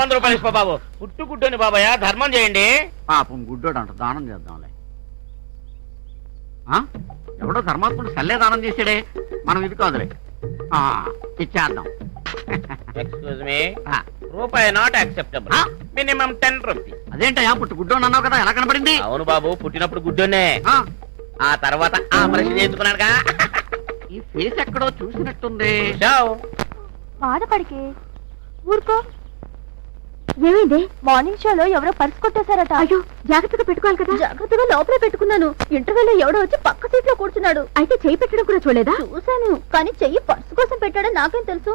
వంద రూపాయలు బాబు. బాబాయ్ ధర్మం చేయండి. పాపం గుడ్డోడు అంట దానం చేద్దాంలే. ఎవడో ధర్మాత్ముడు సల్లే దానం చేశాడే. మనం ఇది కాదులే. ఇచ్చేద్దాం. రూపాయి నాట్ టెన్ అదేంటయా పుట్టి అన్నావు కదా ఎలా కనపడింది అవును బాబు పుట్టినప్పుడు గుడ్డోనే. ఆ. తర్వాత ఆపరేషన్ చేసుకున్నాడుగా. ఈ ఫేస్ ఎక్కడో చూసినట్టుంది. బాధపడికే. ఊరుకో. ఏమైంది? మార్నింగ్ షోలో ఎవరో పర్స్ కొట్టేశారట. అయ్యో జాగ్రత్తగా పెట్టుకోవాలి కదా. జాగ్రత్తగా లోపలే పెట్టుకున్నాను. ఇంటర్వ్యూలో ఎవడో వచ్చి పక్క సీట్లో కూర్చున్నాడు. అయితే చెయ్యి పెట్టడం కూడా చూడలేదా? చూశాను కానీ చెయ్యి పర్స్ కోసం పెట్టాడని నాకేం తెలుసు?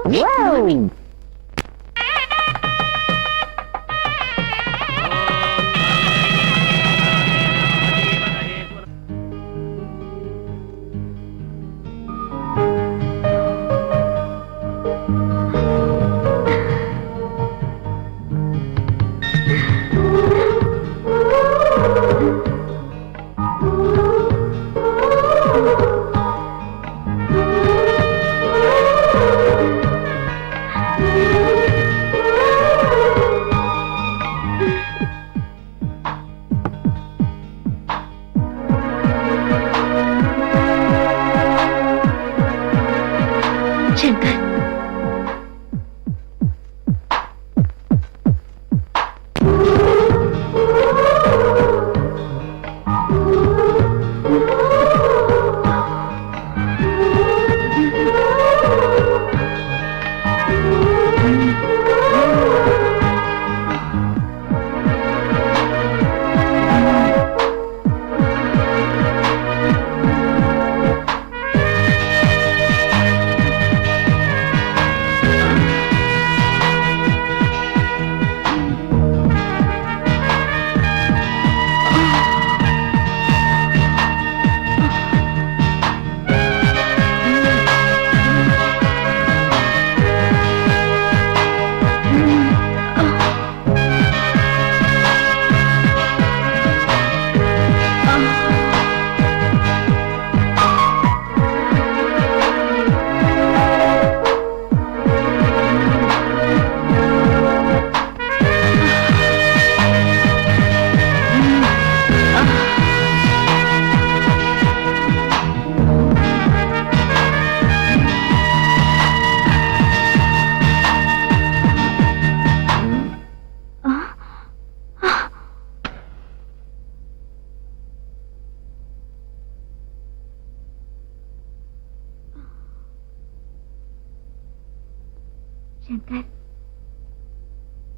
శంకర్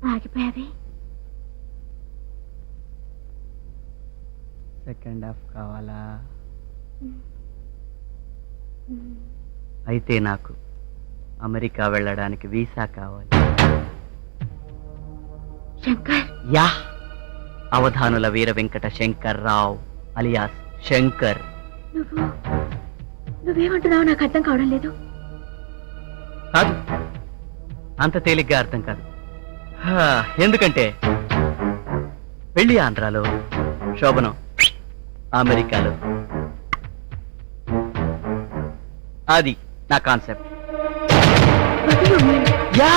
ఆగిపోయావి? సెకండ్ హాఫ్ కావాలా? అయితే నాకు అమెరికా వెళ్ళడానికి వీసా కావాలి. శంకర్! యా! అవధానుల వీర వెంకట శంకర్ రావ్ అలియాస్ శంకర్. నువ్వు నువ్వేమంటున్నావు నాకు అర్థం కావడం లేదు. కాదు అంత తేలిగ్గా అర్థం కాదు. ఎందుకంటే పెళ్ళి ఆంధ్రాలో శోభనం అమెరికాలో. అది నా కాన్సెప్ట్. యా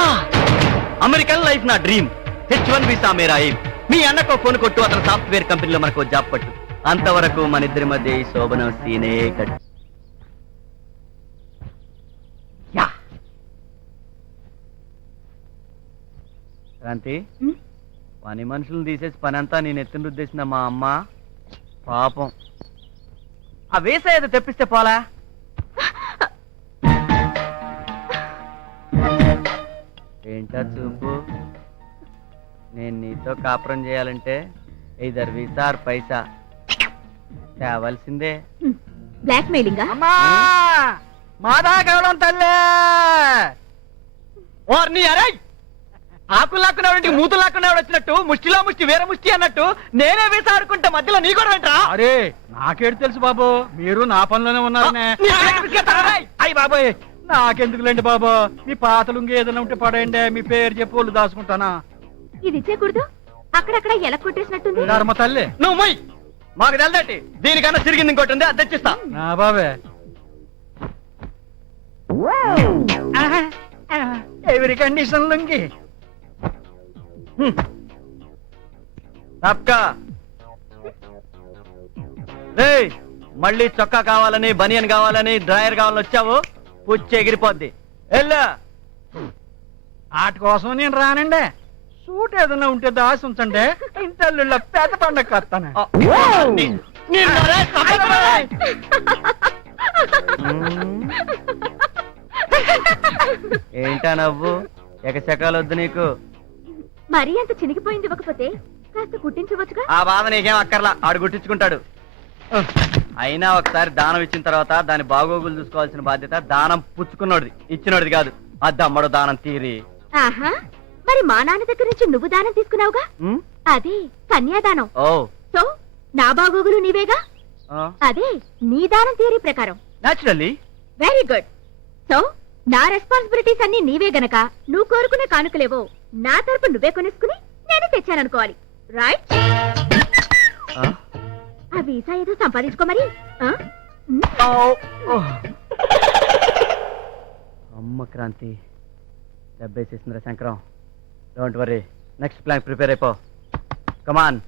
అమెరికన్ లైఫ్ నా డ్రీమ్. హెచ్ వన్ వీసా మేరా ఎయిమ్. మీ అన్నకో ఫోన్ కొట్టు అతను సాఫ్ట్వేర్ కంపెనీలో మనకు జాబ్ పట్టు అంతవరకు మన ఇద్దరి మధ్య ఈ శోభనం సీనే కట్టు క్రాంతి. పని మనుషులను తీసేసి పని అంతా నేను ఎత్తున రుద్దేసిన మా అమ్మ? పాపం. ఆ వేసా ఏదో తెప్పిస్తే పోలా? ఏంటా చూపు? నేను నీతో కాపురం చేయాలంటే ఇద్దరు వీసా ఆర్ పైసా. తేవాల్సిందే. బ్లాక్ మెయిలింగా అమ్మా! మాదా గౌడం తల్లే! ఓర్ని అరే! ఆకులు లాక్కునేవాడి మూతులు లాక్కునేవాడు వచ్చినట్టు ముష్టిలో ముష్టి వేరే ముష్టి అన్నట్టు నేనే వేసి ఆడుకుంటా మధ్యలో నీ కూడా వెంట్రా అరే నాకేడు తెలుసు బాబు మీరు నా పనిలోనే ఉన్నారనే. అయ్యి బాబోయ్ నాకెందుకులేండి బాబు మీ పాత లుంగి ఏదైనా ఉంటే పడేయండి మీ పేరు చెప్పి వాళ్ళు దాచుకుంటానా? ఇది ఇచ్చేకూడదు అక్కడక్కడ ఎలా కొట్టేసినట్టుంది? ధర్మ తల్లి. నువ్వు మొయ్. మాకు తెలదటి దీనికన్నా తిరిగింది ఇంకోటి ఉంది అది తెచ్చిస్తా. నా బాబే. ఎవరి కండిషన్ లుంగి? తప్పకా రేయ్ మళ్ళీ చొక్కా కావాలని బనియన్ కావాలని డ్రాయర్ కావాలని వచ్చావు? పుచ్చి ఎగిరిపోద్ది. ఎల్లా? వాటి కోసం నేను రానండి. సూట్ ఏదైనా ఉంటే దాసి ఉంచండి. ఇంటల్లుళ్ళ పెద్ద పండగ వస్తాను ఆ, నీ- మ్మ్. ఏంటా నవ్వు? వద్దు నీకు. మరీ అంత చినిగిపోయింది ఇవ్వకపోతే కాస్త కుట్టించవచ్చుగా ఆ బాధ నీకేం అక్కర్లా? ఆడు గుట్టించుకుంటాడు అయినా ఒకసారి దానం ఇచ్చిన తర్వాత దాని బాగోగులు చూసుకోవాల్సిన బాధ్యత దానం పుచ్చుకున్నోడిది. ఇచ్చినోడిది కాదు. అది అమ్మడు దానం తీరి. ఆహా మరి మా నాన్న దగ్గర నుంచి నువ్వు దానం తీసుకున్నావుగా? అదే కన్యాదానం. ఓ. సో నా బాగోగులు నీవేగా? అదే నీ దానం థియరీ ప్రకారం. Naturally. వెరీ గుడ్ సో నా రెస్పాన్సిబిలిటీస్ అన్ని నీవే గనక. నువ్వు కోరుకునే కానుకలేవో. నా తరపు నువ్వే కొనేసుకుని నేను తెచ్చాననుకోవాలి. రైట్ ఆ? వీసా ఏదో సంపాదించుకో మరి. ఆ? ఉమ్. అమ్మ Kranti దెబ్బేసేసిందిరా Shankaram. Don't worry next plan prepare అయిపో. కమాన్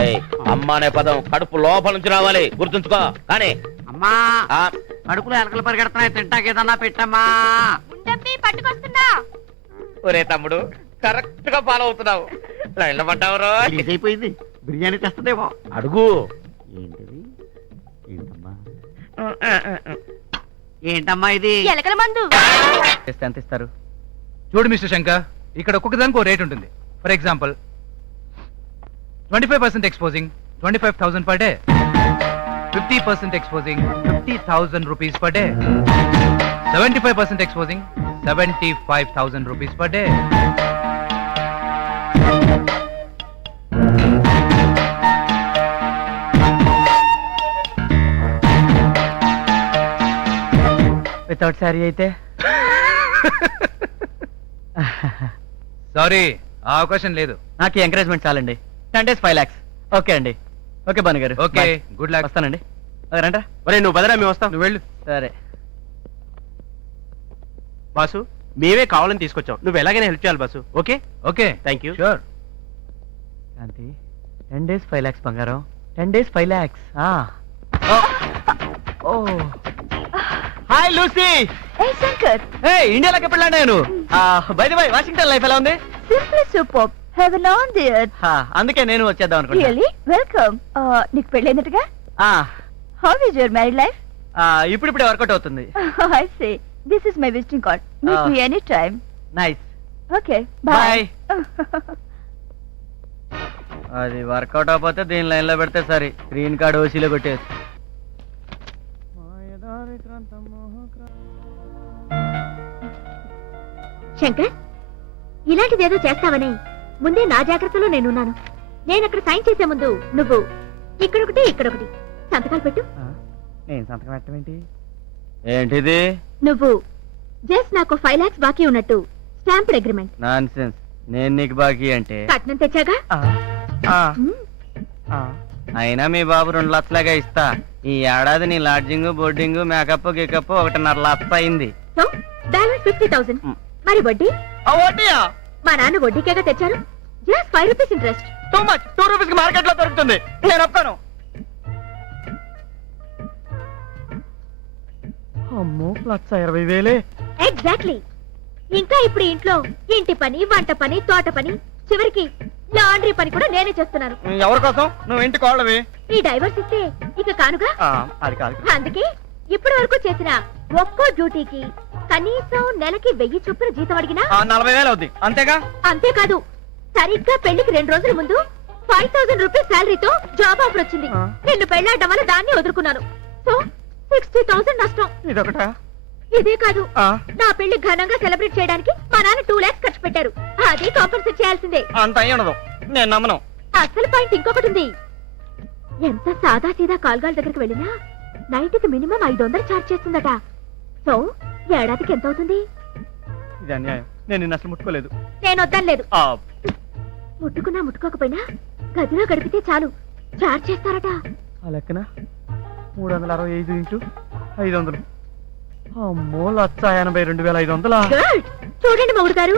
ఏయ్, అమ్మ అనే పదం కడుపు లోపల నుంచి రావాలి. గుర్తుంచుకో. కానీ. అమ్మా ఆ, కడుపులో ఎలకలు పరిగెడుతున్నాయి. తింటాకి ఏదన్నా పెట్టమ్మా. ఉండమ్మీ, పట్టుకొస్తున్నా. ఒరే తమ్ముడు కరెక్ట్గా ఫాలో అవుతున్నావు. లైన్లో పడ్డావు అయిపోయింది. బిర్యానీ తెస్తుందేమో. అడుగు. ఏంటిది? ఏంటమ్మా? ఏంటమ్మా ఇది? ఎలకల మందు. చేస్తే ఎంత ఇస్తారు? చూడు మిస్టర్ శంకర్ ఇక్కడ ఒక్కొక్క దానికి రేట్ ఉంటుంది. For example twenty five percent exposing twenty five thousand per day. Fifty percent exposing fifty thousand rupees per day. Seventy five percent exposing seventy five thousand rupees per day. Without sari అయితే? Sorry ఆ అవకాశం లేదు. నాకు encouragement చాలండి. Ten days five lakhs okay అండి. Okay Banu గారు. Okay. Good luck వస్తానండి. Okay, రండ్రా. ఒరే నువ్వు బదరా మేము వస్తాం. నువ్వు వెళ్ళు. సరే. బాసు? మేమే కావాలని తీసుకొచ్చాం. నువ్వు ఎలాగైనా హెల్ప్ చేయాలి boss. Okay? Okay. Thank you sure Shanti ten days five lakhs బంగారం. టెన్ డేస్ ఫైవ్ లాక్స్ ఓ. హాయ్ లూసీ ఏ శంకర్ హే ఇండియాలోకి ఎప్పుడు ల్యాండ్ అయ్యాను బై బై వాషింగ్టన్ లైఫ్ ఎలా ఉంది? Simply super have a long dear ఆ, అందుకే నేను వచ్చేద్దాం అనుకుంటా రియల్లీ వెల్కమ్ నీకు పెళ్ళైనట్టుగా ఆ, how is your married life ఆ, ఇప్పుడిప్పుడే వర్కౌట్ అవుతుంది. I say this is my visiting card meet Ah. Me any time nice okay Bye. Bye అది వర్కౌట్ అవ్వకపోతే దీని లైన్లో పెడితే సరే. గ్రీన్ కార్డ్ ఓసీలో కొట్టేసి శంకర్ ఇలాంటిదేదో చేస్తావని ముందే నా జాగ్రత్తలో నేనున్నాను. నేను అక్కడ సైన్ చేసే ముందు నువ్వు ఇక్కడొకటి ఇక్కడొకటి. సంతకాలు పెట్టు. నేను సంతకం పెట్టమేంటి ఏంటిది? నువ్వు జస్ట్ నాకు ఫైవ్ లాక్స్ బాకీ ఉన్నట్టు స్టాంప్డ్ అగ్రిమెంట్. నాన్ సెన్స్ నేను నీకు బాకీ అంటే? కట్నం తెచ్చాగా? ఆ, ఆ, మ్మ్. ఆ. అయినా మీ బాబు రెండు లక్షలాగా ఇస్తా. ఈ ఏడాది నీ లాడ్జింగ్ బోర్డింగ్ మేకప్ గికప్ ఒకటిన్నర లక్ష అయింది. So balance fifty thousand. మరి వడ్డీ? మా నాన్న వడ్డీకేగా తెచ్చారు. Just five rupees interest. Too much two రూపీస్కి మార్కెట్లో దొరుకుతుంది. నేను ఒప్పుకోను. అమ్మో లక్ష ఇరవై వేలే. ఎగ్జాక్ట్లీ ఇంకా ఇప్పుడు ఇంట్లో ఇంటి పని వంట పని తోట పని చివరికి లాండ్రీ పని కూడా నేనే చేస్తున్నాను. ఎవరి కోసం? నువ్వు ఇంటి కోళ్ళవి. ఈ డైవర్స్ ఇస్తే ఇక కానుగా? ఆ, అది కాదు. అందుకే ఇప్పటి వరకు చేసిన ఒక్కో డ్యూటీకి కనీసం నెలకి వెయ్యి చొప్పున జీతం అడిగినా? ఆ, నలభై వేలు అవుద్ది. అంతేగా? అంతేకాదు సరిగ్గా పెళ్ళికి రెండు రోజుల ముందు ఫైవ్ థౌసండ్ రూపీస్ శాలరీతో జాబ్ ఆఫర్ వచ్చింది. నిన్ను పెళ్ళాడడం వల్ల దాన్ని వదులుకున్నాను. సో సిక్స్టీ థౌసండ్ నష్టం. ఇదొకటా? ఇదే కాదు. ఆ, నా పెళ్ళి ఘనంగా సెలబ్రేట్ చేయడానికి మా నాన్న టూ లాక్స్ ఖర్చు పెట్టారు. అది కాంపన్సేట్ చేయాల్సిందే. అంత ఉండదు. నేను నమ్మను. అసలు పాయింట్ ఇంకొకటి ఉంది. ఎంత సాదా సీదా కాల్గాల దగ్గరికి వెళ్ళినా నైట్కి మినిమం ఐదు వందలు చార్జ్ చేస్తుందట. సో ఏడాదికి ఎంత అవుతుంది? ఇది అన్యాయం. నేను నిన్ను అసలు ముట్టుకోలేదు. నేను వద్దనలేదు. ఆ, ముట్టుకున్నా ముట్టుకోకపోయినా గదిలో గడిపితే చాలు. చార్జ్ చేస్తారట. ఆ లెక్కన? మూడు వందల అరవై ఐదు ఇంటూ ఐదు వందలు. అమ్మో లక్ష ఎనభై రెండు వేల ఐదు వందలా? చూడండి మౌడు గారు.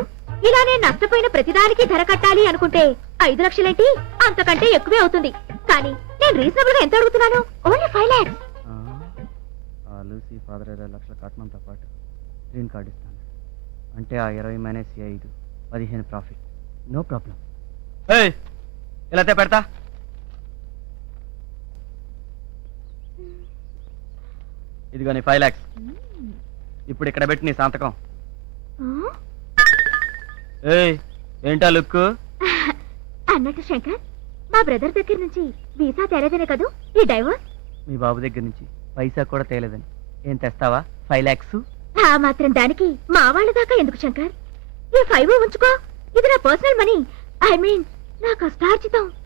ఇలా నేను నష్టపోయిన ప్రతిదానికి ధర కట్టాలి అనుకుంటే ఐదు లక్షలేంటి? అంతకంటే ఎక్కువే అవుతుంది. కానీ నేను రీజనబుల్గా ఎంత అడుగుతున్నాను? ఓన్లీ ఫైవ్ లాక్స్ ఆ లూసీ ఫాదర్ ఇరవై లక్షల కట్నంతో పాటు గ్రీన్ కార్డు ఇస్తాను. అంటే ఆ ఇరవై మైనస్ ఐదు పదిహేను ప్రాఫిట్. No problem. ఇలా అయితే పెడతా. ఇదిగో నీ ఫైవ్ ల్యాక్స్ ఇప్పుడు ఇక్కడ పెట్టి నీ సంతకం. ఏయ్ ఏంటా లుక్? అన్నట్టు శంకర్ మా బ్రదర్ దగ్గర నుంచి వీసా తెరదనే కదూ? ఈ డైవర్స్? మీ బాబు దగ్గర నుంచి పైసా కూడా తేలేదని. ఏం తెస్తావా? ఫైవ్ ల్యాక్స్ ఆ మాత్రం దానికి మా వాళ్ళ దాకా ఎందుకు శంకర్? ఈ ఫైవ్ ఉంచుకో. ఇది నా పర్సనల్ మనీ. ఐ మీన్ నా కష్టార్జితం